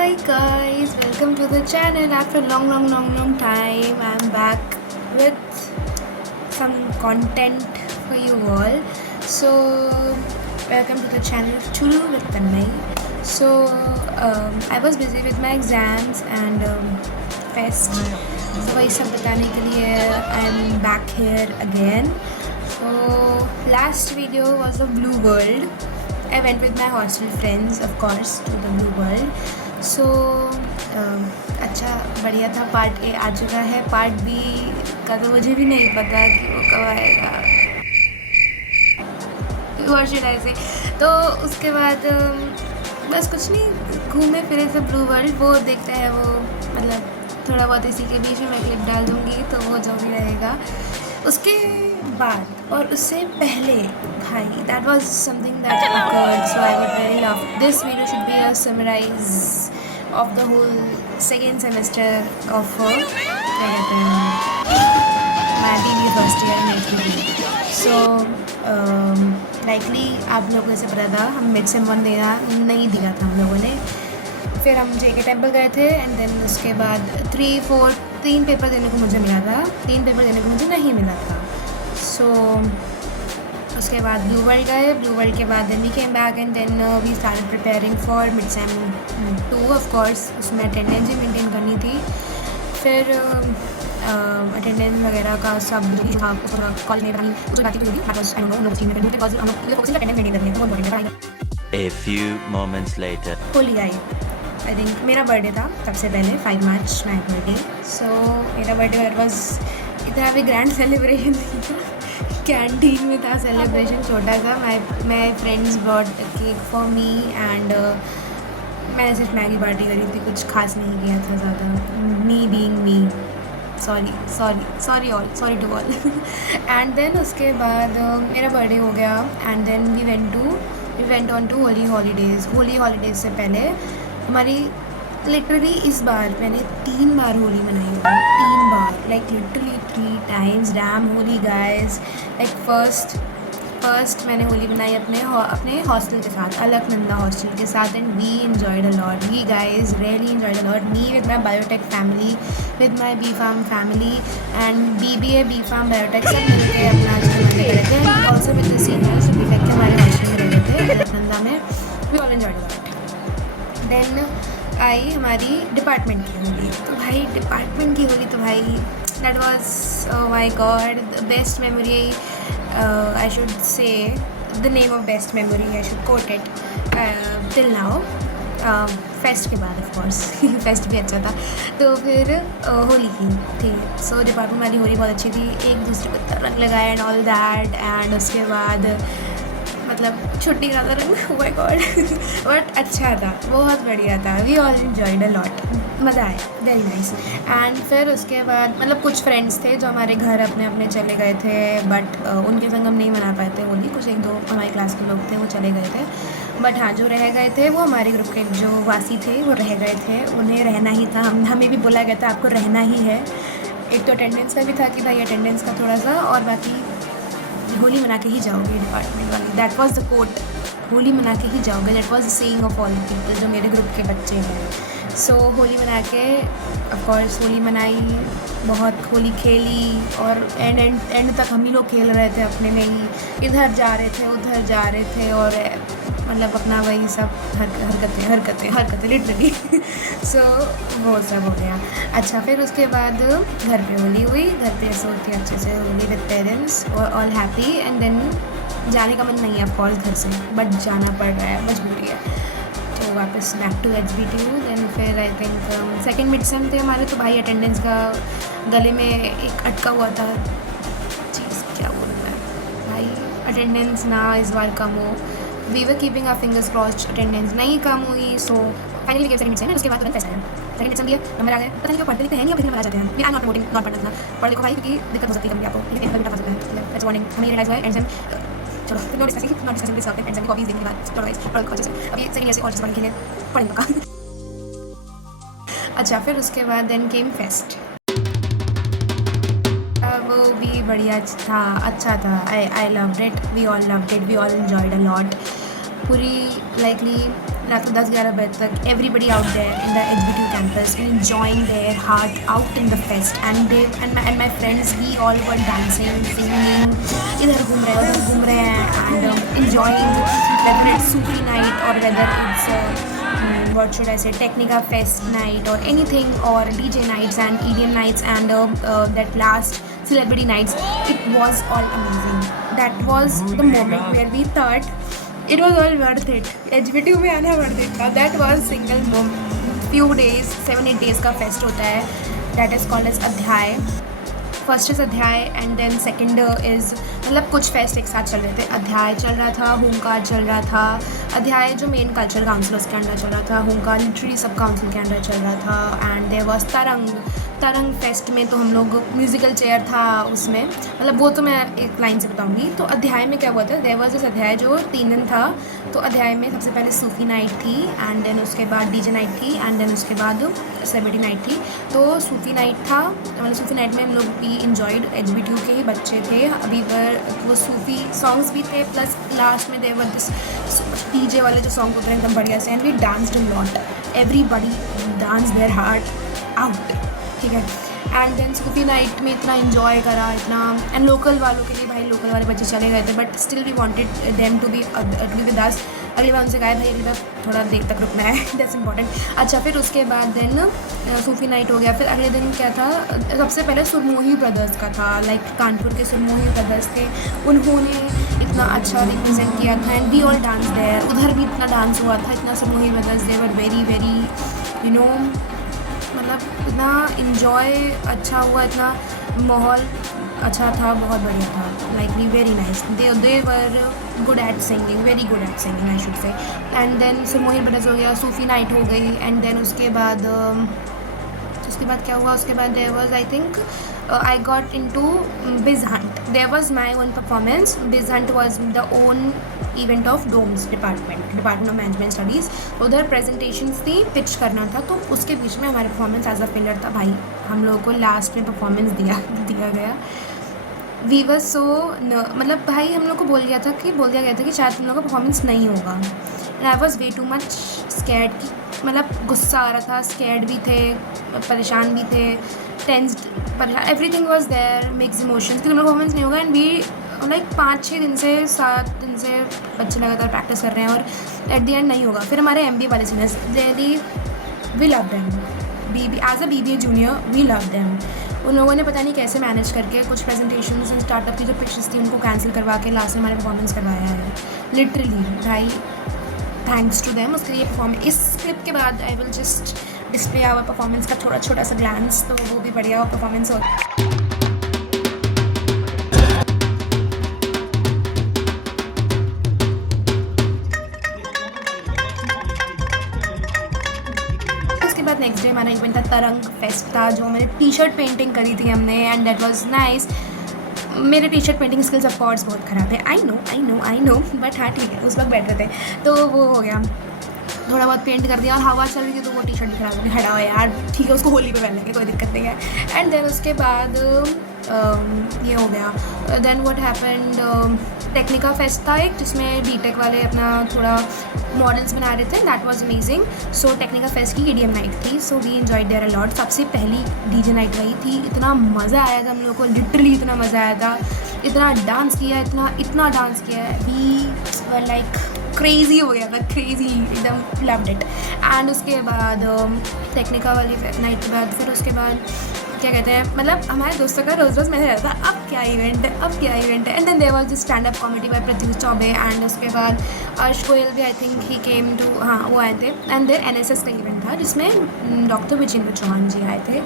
Hi guys, welcome to the channel. After a long time, I'm back with some content for you all. So, welcome to the channel Chulu with Tanmay. So, I was busy with my exams and fest. So, वही सब बताने के लिए I'm back here again. So, last video was of Blue World. I went with my hostel friends, of course, to the Blue World. So, अच्छा बढ़िया था. Part A आ चुका है, पार्ट बी का तो मुझे भी नहीं पता कि वो कब आएगा. What should I say? तो उसके बाद बस कुछ नहीं, घूमे फिरे सब ब्लू वर्ल्ड. वो देखते हैं, वो मतलब थोड़ा बहुत इसी के बीच में मैं क्लिप डाल दूँगी, तो वो जो भी रहेगा. उसके बाद और उससे पहले भाई, that was something that occurred, so I would really love. This video should be a summarize of the whole second semester of क्या कहते हैं, मैं BBA फर्स्ट ईयर में थी. सो लाइकली आप लोगों से पता था, हम मिड सेम 1 देना नहीं दिया था हम लोगों ने. फिर हम JK टेम्पल गए थे एंड देन उसके बाद 3 पेपर देने को मुझे मिला था, 3 पेपर देने को मुझे नहीं मिला था. सो उसके बाद ब्लू वर्ल्ड गए. ब्लू वर्ल्ड के बाद then we came back and then we started preparing for mid sem 2. Of course उसमें अटेंडेंस ही मेंटेन करनी थी. फिर अटेंडेंस वगैरह का सब कॉल में बनी कुछ बातें जो A few moments later. Holi I. I think मेरा बर्थडे था सबसे पहले, 5 मार्च माई बर्थडे. सो मेरा बर्थडे इट वॉज इतना भी ग्रैंड सेलिब्रेशन नहीं था. कैंटीन में था सेलिब्रेशन, छोटा सा. My friends brought cake for me and मैंने सिर्फ मैगी पार्टी करी थी, कुछ खास नहीं किया था ज़्यादा. Me being me, sorry to all. And then उसके बाद मेरा बर्थडे हो गया and then we went on to Holi holidays से पहले हमारी लिटरली इस बार मैंने 3 बार होली मनाई है. 3 बार, like literally 3 times. Damn Holi guys. Like first मैंने होली मनाई अपने हॉस्टल के साथ, अलकनंदा हॉस्टल के साथ, and we enjoyed a lot. We guys really enjoyed a lot. Me with my biotech family, with my B pharm family and BBA B pharm biotech सब मिलकर अपना मजे कर रहे थे. And also with the seniors B tech के हमारे hostel में रह रहे थे अलकनंदा में. We all enjoyed a lot. Then I हमारी डिपार्टमेंट की होली. तो भाई डिपार्टमेंट की होली तो भाई that was my God the best memory. I should say the name of best memory, I should quote it till now. Fest के बाद of course fest भी अच्छा था. तो फिर होली की थी. सो डिपार्टमेंट वाली होली बहुत अच्छी थी. एक दूसरे को रंग लगाया एंड ऑल दैट. एंड उसके बाद मतलब छुट्टी का था रंग, माय गॉड. बट अच्छा था, बहुत बढ़िया था. We all enjoyed a lot, मज़ा आया, वेरी नाइस. एंड फिर उसके बाद मतलब कुछ फ्रेंड्स थे जो हमारे घर अपने चले गए थे, बट उनके संग हम नहीं मना पाए थे होली. कुछ 1-2 हमारी क्लास के लोग थे, वो चले गए थे. बट हाँ, जो रह गए थे वो हमारे ग्रुप के जो वासी थे वो रह गए थे. उन्हें रहना ही था. हमें भी बोला गया था आपको रहना ही है. एक तो अटेंडेंस का भी था कि भाई अटेंडेंस का थोड़ा सा, और बाकी होली मना के ही जाओगे डिपार्टमेंट वाली. That was the quote, Holi मना के ही जाओगे. That was the saying of all people जो मेरे ग्रुप के बच्चे हैं. सो होली मना के ऑफ कोर्स होली मनाई, बहुत होली खेली. और एंड तक हम ही लोग खेल रहे थे अपने में ही, इधर जा रहे थे उधर जा रहे थे, और मतलब अपना वही सब हरकतें लिटरली. सो वो सब हो गया. अच्छा, फिर उसके बाद घर पे होली हुई. घर पे ऐसे होती है अच्छे से होली विद पेरेंट्स और ऑल हैप्पी. एंड देन जाने का मन नहीं है ऑफकोर्स घर से, बट जाना पड़ रहा है, मजबूरी है. तो वापस बैक टू HBTU. देन फिर I think second mid sem थे हमारे. तो भाई अटेंडेंस का गले में एक अटका हुआ था चीज़, क्या बोलना है भाई, अटेंडेंस ना इस बार कम हो. We were keeping our fingers crossed, attendance नहीं कम हुई. So finally second mid sem. उसके बाद तुरंत फेस्ट आया. सेकंड मिड सेम दिया, नंबर आ गए. पता नहीं क्यों पढ़ते लिखते हैं नहीं, अपने नंबर आ जाते हैं. We are not promoting not पढ़ना, पढ़ लिखो भाई, क्योंकि दिक्कत हो सकती है कभी आपको, लेकिन एक बेटा फंस सकता है. That's warning. हमें ये रियलाइज हुआ है. एंड सेम चलो not discussing this and same copies देखने के बाद चलो गाइस पढ़ लो अच्छे से. अब ये सेकंड ईयर से और चीज़ बनने के लिए पढ़ेंगे का. अच्छा, फिर उसके बाद देन केम फेस्ट. वो भी बढ़िया था, अच्छा था. I loved it. We all loved it. We all enjoyed a lot. पूरी लाइकली रात को 10-11 बजे तक everybody out there in the HBTU campus enjoying their heart out in the fest and my friends we all were dancing singing इधर घूम रहे हैं उधर घूम रहे हैं and enjoying whether it's Sufi night or whether it's what should I say, Technica Fest night or anything, or DJ nights and EDM nights and that last celebrity nights. It was all amazing. That was the moment where we thought it was all worth it. HBTU में आना worth it था. That was single moment. Few days, 7-8 days का fest होता है. That is called as अध्याय. First is अध्याय and then second is मतलब कुछ फेस्ट एक साथ चल रहे थे. अध्याय चल रहा था, होमकार चल रहा था. अध्याय जो मेन कल्चरल काउंसिल उसके अंडर चल रहा था, होमकार लिटरेरी सब काउंसिल के अंडर चल रहा था. एंड देयर वाज तरंग फेस्ट में तो हम लोग म्यूज़िकल चेयर था उसमें, मतलब वो तो मैं एक लाइन से बताऊंगी. तो अध्याय में क्या हुआ था, देयर वाज दिस अध्याय जो 3 दिन था. तो अध्याय में सबसे पहले सूफी नाइट थी एंड देन उसके बाद डीजे नाइट थी एंड देन उसके बाद सेलिब्रिटी नाइट थी. तो सूफी नाइट था, मतलब सूफी नाइट में हम लोग भी इंजॉयड. HBTU के ही बच्चे थे अभी पर, वो सूफी सॉन्ग्स भी थे प्लस लास्ट में देयर वर दिस डीजे वाले जो सॉन्ग होते हैं एकदम बढ़िया से. And we danced a lot, everybody dance their heart out, ठीक है. एंड देन सूफी नाइट में इतना इन्जॉय करा, इतना. एंड लोकल वालों के लिए भाई लोकल वाले बच्चे चले गए थे but still we wanted them to be with us. अगली बार उनसे कहा भाई अगली बार थोड़ा देर तक रुकना है, दैट्स इंपॉर्टेंट. अच्छा, फिर उसके बाद देन सूफी नाइट हो गया. फिर अगले दिन क्या था, सबसे पहले सुरमोही ब्रदर्स का था. लाइक कानपुर के सुरमोही ब्रदर्स थे, उन्होंने इतना अच्छा रिप्रेजेंट किया था and we all dance there. उधर भी इतना डांस हुआ था, इतना Surmohi brothers they were very very you know, मतलब इतना इन्जॉय अच्छा हुआ, इतना माहौल अच्छा था, बहुत बढ़िया था. Like we very nice, they were good at singing, very good at singing I should say. And then Surmohi brothers हो गया, सूफी नाइट हो गई. एंड देन उसके बाद क्या हुआ, उसके बाद there was I think I got into Biz Hunt. There was my own performance. Biz Hunt was the own event of DOMS Department of Management Studies. उधर presentations थी, pitch करना था, तो उसके बीच में हमारा performance as a pillar था. भाई हम लोगों को लास्ट में performance दिया गया. We were so मतलब भाई हम लोग को बोल दिया गया था कि शायद तुम लोग का परफॉर्मेंस नहीं होगा. And I was way too much scared, कि मतलब गुस्सा आ रहा था, स्कैर्ड भी थे, परेशान भी थे, टेंस्ड, परेशान, everything was there, mix emotions कि तुम लोग परफॉर्मेंस नहीं होगा. एंड वी लाइक 5-6 दिन से 7 दिन से बच्चे लगातार प्रैक्टिस कर रहे हैं और एट द एंड नहीं होगा. फिर हमारे MBA वाले seniors, really we love them, as a BBA junior we love them. उन लोगों ने पता नहीं कैसे मैनेज करके कुछ प्रेजेंटेशंस एंड स्टार्टअप की जो पिक्चर्स थी उनको कैंसिल करवा के लास्ट में हमारे परफॉर्मेंस करवाया है. लिटरली भाई थैंक्स टू देम. उसके लिए परफॉर्मेंस, इस क्लिप के बाद I will just display our performance का थोड़ा छोटा सा ग्लैंस, तो वो भी बढ़िया परफॉर्मेंस हो. नेक्स्ट डे हमारा इवेंट था, तरंग फेस्ट था, जो मैंने टी-शर्ट पेंटिंग करी थी हमने एंड दैट वाज नाइस. मेरे t-shirt painting skills of course बहुत ख़राब है, आई नो बट हाँ ठीक है, उस वक्त बैठ रहे थे तो वो हो गया, थोड़ा बहुत पेंट कर दिया और हवा चल रही थी तो वो टी-शर्ट भी खराब हो गई. हटाओ यार, ठीक है उसको होली पे पहन लेंगे, कोई दिक्कत नहीं है. एंड देन उसके बाद ये हो गया. Then what happened, Technica fest था एक, जिसमें बीटेक वाले अपना थोड़ा मॉडल्स बना रहे थे. That was amazing. So Technica fest की EDM नाइट थी, so we enjoyed there a lot. सबसे पहली डीजे नाइट वही थी. इतना मज़ा आया था हम लोग को, लिटरली इतना मज़ा आया था, इतना डांस किया, इतना डांस किया है. वी वर लाइक क्रेज़ी हो गया था, क्रेज़ी, एकदम लव्ड इट. एंड उसके बाद टेक्निका वाली नाइट के बाद फिर उसके बाद क्या कहते हैं, मतलब हमारे दोस्तों का रोज़ मैसेज रहता था, अब क्या इवेंट है. And then there was this stand up comedy by Pratyush Choubey. And उसके बाद अर्श गोयल भी I think he came to, हाँ वो आए थे. एंड देन NSS का इवेंट था जिसमें डॉक्टर विजेंद्र चौहान जी आए थे,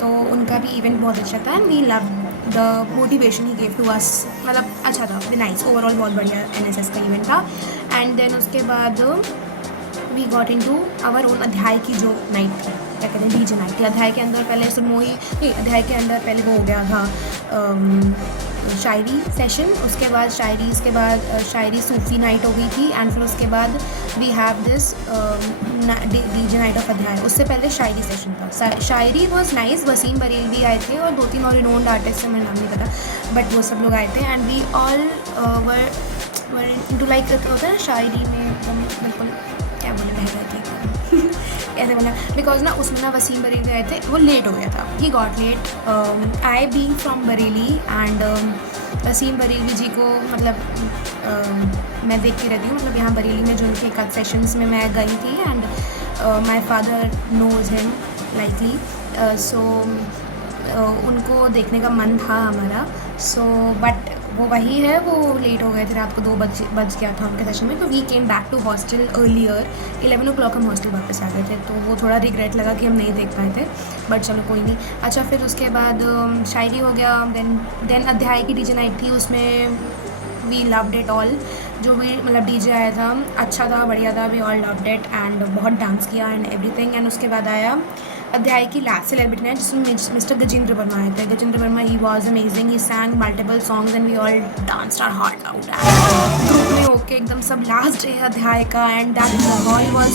तो उनका भी इवेंट बहुत अच्छा था. And we love the motivation he gave to us, मतलब अच्छा था, वी नाइस, ओवरऑल बहुत बढ़िया NSS का इवेंट था. एंड देन उसके बाद we got into our own Adhyay की जो नाइट थी, क्या कहते हैं, डीजे नाइट थी. अध्याय के अंदर पहले सुरमोही नहीं, अध्याय के अंदर पहले वो हो गया था शायरी सेशन, उसके बाद शायरी सूफी नाइट हो गई थी. एंड फिर उसके बाद we have this DJ night of Adhyay. उससे पहले शायरी सेशन था. शायरी वॉज नाइस, वसीम बरेलवी आए थे और 2-3 और रिनोन्ड आर्टिस्ट हैं, मेरा नाम नहीं पता, बट वो सब लोग आए थे. And we all were into like होता है ना शायरी में, बिल्कुल क्या क्या बोले बह गए थे ऐसे बोला बिकॉज ना उसमें ना वसीम बरेली गए थे, वो लेट हो गया था, he got late. I being from Bareilly and Wasim Bareilly ji को मतलब मैं देखती रहती हूँ, मतलब यहाँ बरेली में जो उनके कट सेशंस में मैं गई थी and my father knows him likely, so उनको देखने का मन था हमारा। सो बट वो वही है, वो लेट हो गए थे, रात को 2 बज गया था उनके सेशन में, तो we came back to hostel earlier, 11 o'clock हम हॉस्टल वापस आ गए थे, तो वो थोड़ा रिग्रेट लगा कि हम नहीं देख पाए थे, बट चलो कोई नहीं। अच्छा फिर उसके बाद शायरी हो गया, देन अध्याय की डीजे नाइट थी, उसमें वी लव्ड इट ऑल, जो भी मतलब डीजे आया था अच्छा था, बढ़िया था, we all loved it and बहुत डांस किया एंड एवरीथिंग। एंड उसके बाद आया अध्याय की लास्ट सेलिब्रिटी नाइट, जिसमें मिस्टर गजेंद्र वर्मा आए थे। Gajendra Verma he was amazing, he sang multiple songs and we all danced our heart out group में होके एकदम सब। लास्ट डे अध्याय का and that hall was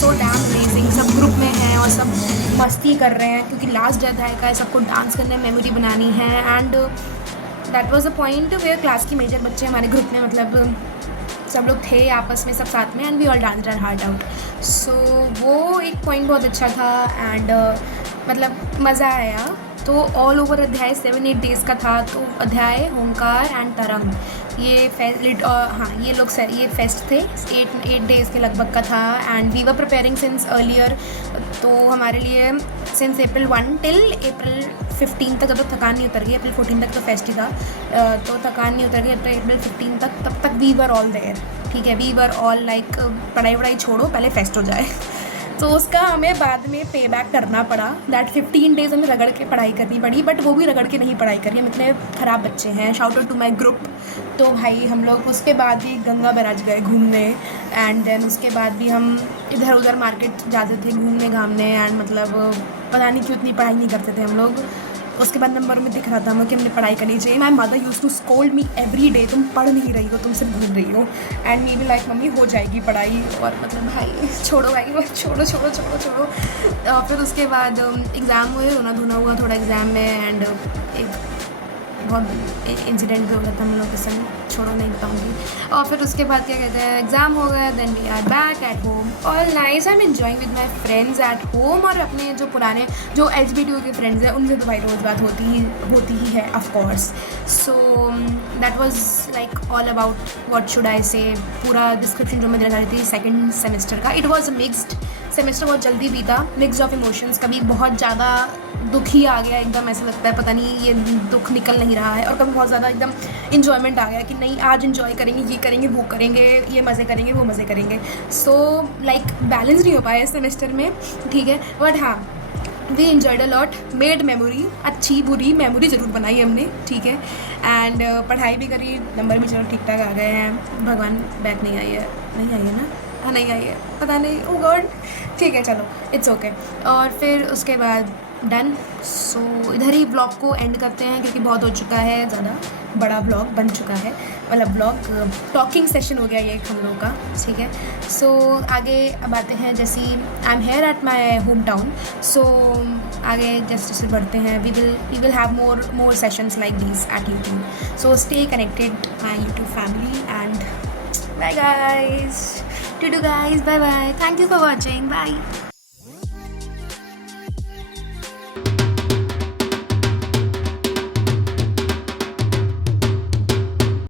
so damn amazing, सब ग्रुप में हैं और सब मस्ती कर रहे हैं क्योंकि लास्ट डे अध्याय का है, सबको डांस करने मेमोरी बनानी है and that was a point where class के मेजर बच्चे हमारे ग्रुप में मतलब सब लोग थे आपस में सब साथ में and we all danced our heart out. So वो एक पॉइंट बहुत अच्छा था एंड मतलब मज़ा आया। तो ऑल ओवर अध्याय 7-8 डेज़ का था, तो अध्याय, होमकार एंड तरंग ये ये लोग ये फेस्ट थे, 8 डेज़ के लगभग का था and we were preparing since earlier. तो हमारे लिए सिंस April 1 टिल April 15 तक, जब तक थकान नहीं उतर गई, April 14 तक तो फेस्ट ही था, तो थकान नहीं उतर गई April 15 तक, तब तक वी वर ऑल देयर, ठीक है, वी वर ऑल लाइक पढ़ाई छोड़ो पहले फेस्ट हो जाए तो उसका हमें बाद में पे बैक करना पड़ा, दैट 15 डेज़ हमें रगड़ के पढ़ाई करनी पड़ी, बट वो भी रगड़ के नहीं पढ़ाई करी, हम इतने ख़राब बच्चे हैं, shout out to my group. तो भाई हम लोग उसके बाद भी गंगा बैराज गए घूमने एंड देन उसके बाद भी हम इधर उधर मार्केट जाते थे घूमने घामने एंड मतलब पता नहीं क्यों इतनी पढ़ाई नहीं करते थे हम लोग। उसके बाद नंबर में दिख रहा था हमें कि हमने पढ़ाई करनी चाहिए। My mother use to scold me every day, तुम पढ़ नहीं रही हो, तुम सिर्फ घूम रही हो, एंड मी भी लाइक मम्मी हो जाएगी पढ़ाई, और मतलब भाई छोड़ो भाई, छोड़ो। फिर उसके बाद एग्ज़ाम हुए, रोना धोना हुआ थोड़ा एग्ज़ाम में एंड एक बहुत इंसिडेंट भी हो गया था हम लोग के संग, छोड़ो नहीं बताऊँगी। और फिर उसके बाद क्या कहते हैं, एग्ज़ाम हो गया, then we are back at home, all nice, I am enjoying with my friends at home. और अपने जो पुराने जो LGBTQ के फ्रेंड्स हैं उनसे तो भाई रोज़ बात होती ही है of course. So that was like all about what should I से, पूरा डिस्क्रिप्शन जो मैं देना चाह रही थी सेकेंड सेमेस्टर का। It was a mixed semester, बहुत जल्दी बीता, मिक्स ऑफ इमोशंस, कभी बहुत ज़्यादा दुख ही आ गया एकदम, ऐसा लगता है पता नहीं ये दुख निकल नहीं रहा है, और कभी बहुत ज़्यादा एकदम इन्जॉयमेंट आ गया कि नहीं आज इन्जॉय करेंगे, ये करेंगे, वो करेंगे, ये मज़े करेंगे, वो मज़े करेंगे। सो लाइक बैलेंस नहीं हो पाया इस सेमेस्टर में, ठीक है, बट हाँ we enjoyed a lot, made memory, अच्छी बुरी मेमोरी ज़रूर बनाई हमने, ठीक है, एंड पढ़ाई भी करी, नंबर भी चलो ठीक ठाक आ गए हैं, भगवान बैक नहीं आई है ना, हाँ नहीं आई है, पता नहीं, ओ गॉड, ठीक है चलो इट्स ओके। और फिर उसके बाद डन। सो इधर ही ब्लॉग को एंड करते हैं क्योंकि बहुत हो चुका है, ज़्यादा बड़ा ब्लॉग बन चुका है, मतलब ब्लॉग टॉकिंग सेशन हो गया ये एक हम लोग का, ठीक है। सो आगे अब आते हैं, जैसे I am here at my home town, so आगे जैसे बढ़ते हैं, we will have more sessions like these at YouTube, so stay connected my YouTube family and bye guys, to do guys, bye bye, thank you for watching, bye.